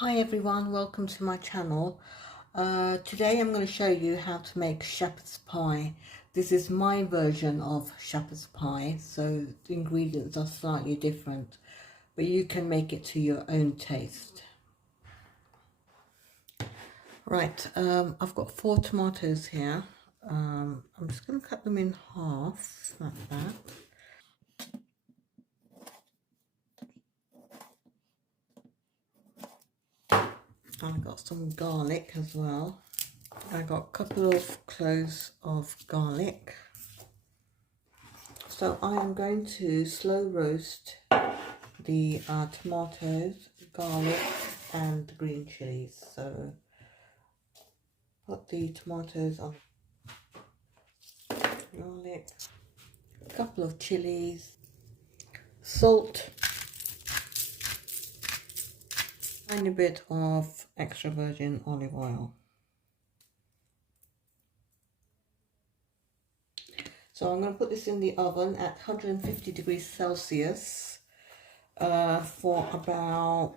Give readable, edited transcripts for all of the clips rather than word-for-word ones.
Hi everyone, welcome to my channel. Today I'm going to show you how to make shepherd's pie. This is my version of shepherd's pie, so the ingredients are slightly different, but you can make it to your own taste. Right, I've got 4 tomatoes here. I'm just going to cut them in half, like that. I've got some garlic as well. I got a couple of cloves of garlic. So I am going to slow roast the tomatoes, garlic and the green chilies. So put the tomatoes on, garlic, a couple of chilies, salt, tiny bit of extra virgin olive oil. So I'm going to put this in the oven at 150 degrees Celsius for about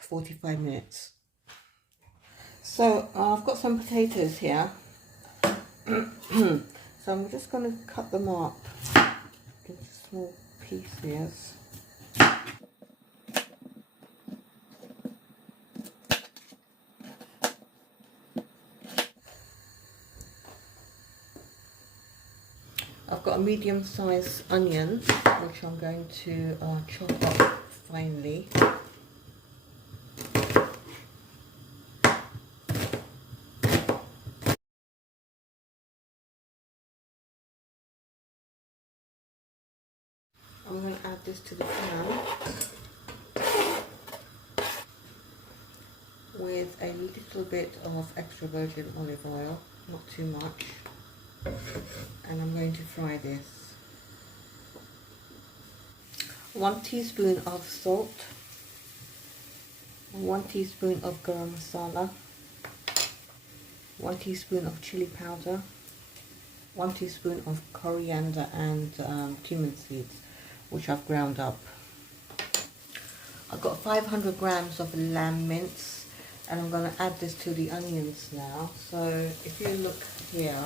45 minutes. So I've got some potatoes here. So I'm just going to cut them up into small pieces. I've got a medium-sized onion, which I'm going to chop up finely. I'm going to add this to the pan with a little bit of extra virgin olive oil, not too much, and I'm going to fry this. 1 teaspoon of salt, 1 teaspoon of garam masala, 1 teaspoon of chili powder, 1 teaspoon of coriander and cumin seeds, which I've ground up. I've got 500 grams of lamb mince, and I'm going to add this to the onions now. So if you look here,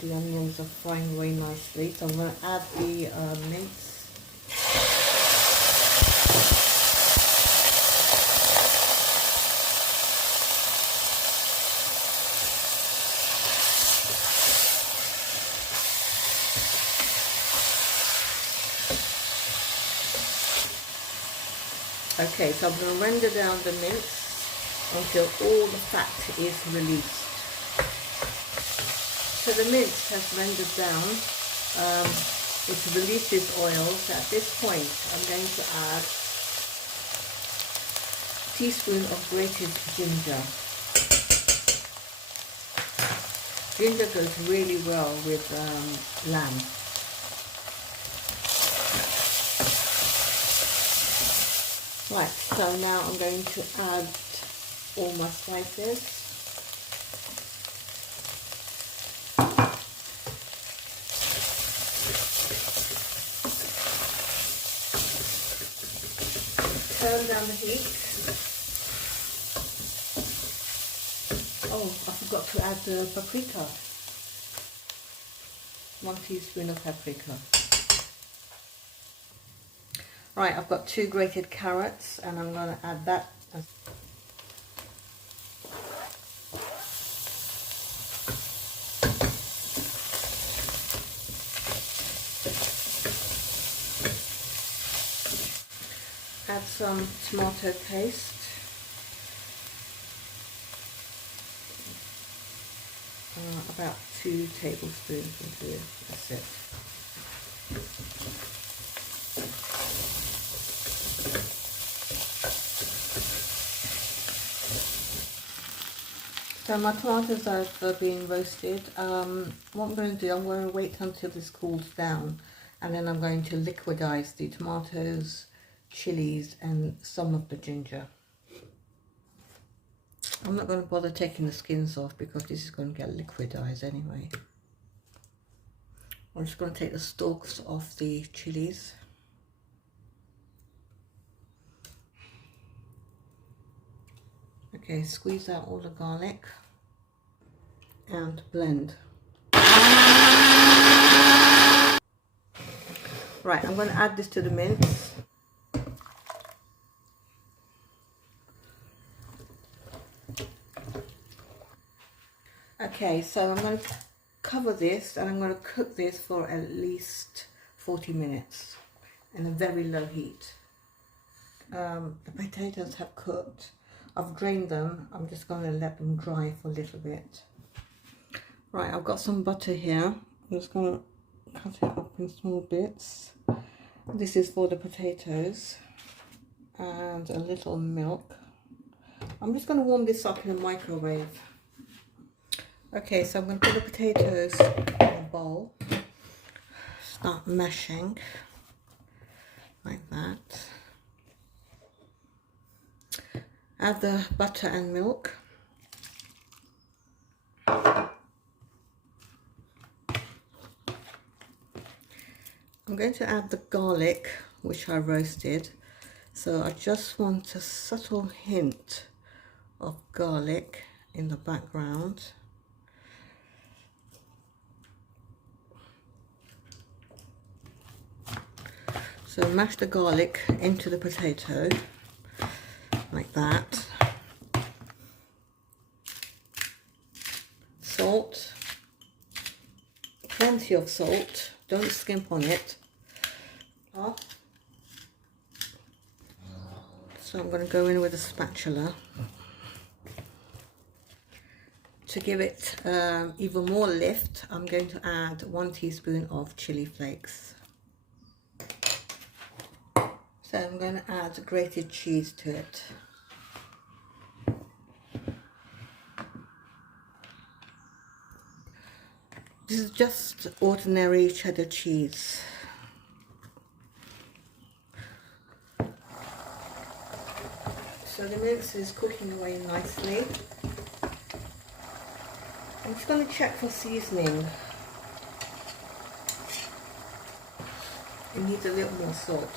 the onions are frying very nicely. So I'm going to add the mince. Okay, so I'm going to render down the mince until all the fat is released. So the mince has rendered down, it's released its oils. At this point I'm going to add a teaspoon of grated ginger. Ginger goes really well with lamb. Right, so now I'm going to add all my spices. Turn down the heat. Oh, I forgot to add the paprika. 1 teaspoon of paprika. Right, I've got 2 grated carrots, and I'm going to add that. Add some tomato paste. About 2 tablespoons into it. That's it. So my tomatoes have been roasted. What I'm going to do, I'm going to wait until this cools down, and then I'm going to liquidize the tomatoes, chilies and some of the ginger. I'm not going to bother taking the skins off because this is going to get liquidized anyway. I'm just going to take the stalks off the chilies. Okay, squeeze out all the garlic and blend. Right, I'm going to add this to the mince. Okay, so I'm going to cover this and I'm going to cook this for at least 40 minutes in a very low heat. The potatoes have cooked. I've drained them. I'm just going to let them dry for a little bit. Right, I've got some butter here. I'm just going to cut it up in small bits. This is for the potatoes. And a little milk. I'm just going to warm this up in a microwave. Okay, so I'm going to put the potatoes in a bowl. Start mashing like that. Add the butter and milk. I'm going to add the garlic, which I roasted. So I just want a subtle hint of garlic in the background. So mash the garlic into the potato like that. Salt, plenty of salt, don't skimp on it. So I'm going to go in with a spatula. To give it even more lift, I'm going to add 1 teaspoon of chili flakes. So I'm going to add grated cheese to it. This is just ordinary cheddar cheese. So the mince is cooking away nicely. I'm just going to check for seasoning. It needs a little more salt.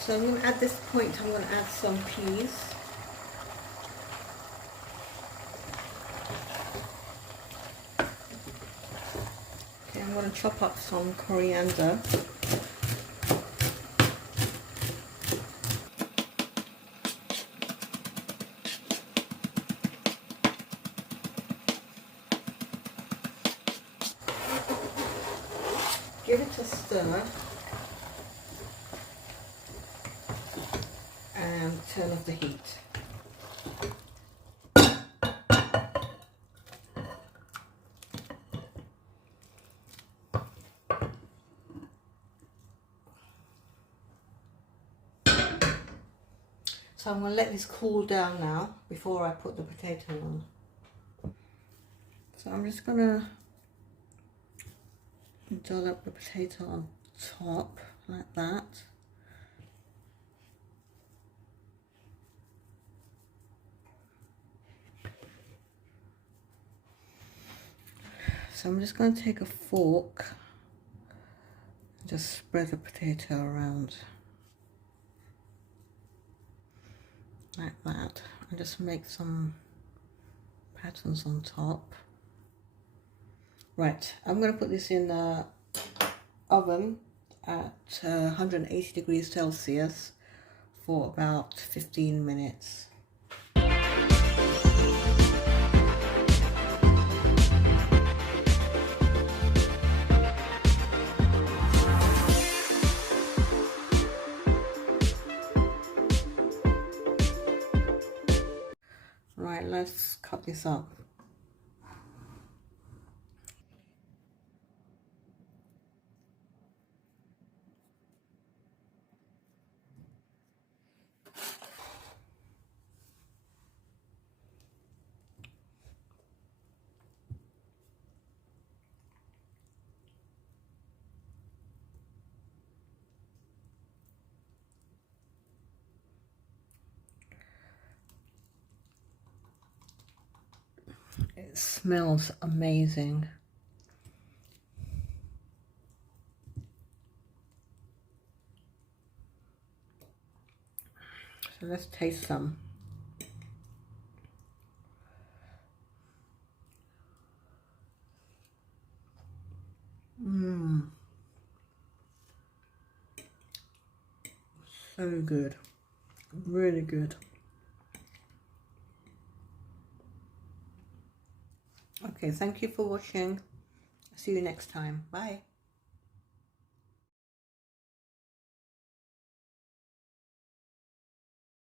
So I'm going to, at this point, I'm going to add some peas. Okay, I'm going to chop up some coriander. Give it a stir. And turn off the heat. So I'm going to let this cool down now before I put the potato on. So I'm just going to dollop the potato on top like that. So I'm just going to take a fork and just spread the potato around like that, and just make some patterns on top. Right, I'm going to put this in the oven at 180 degrees Celsius for about 15 minutes. Right, let's cut this up. It smells amazing. So let's taste some. So good. Really good. Okay, thank you for watching. See you next time. Bye.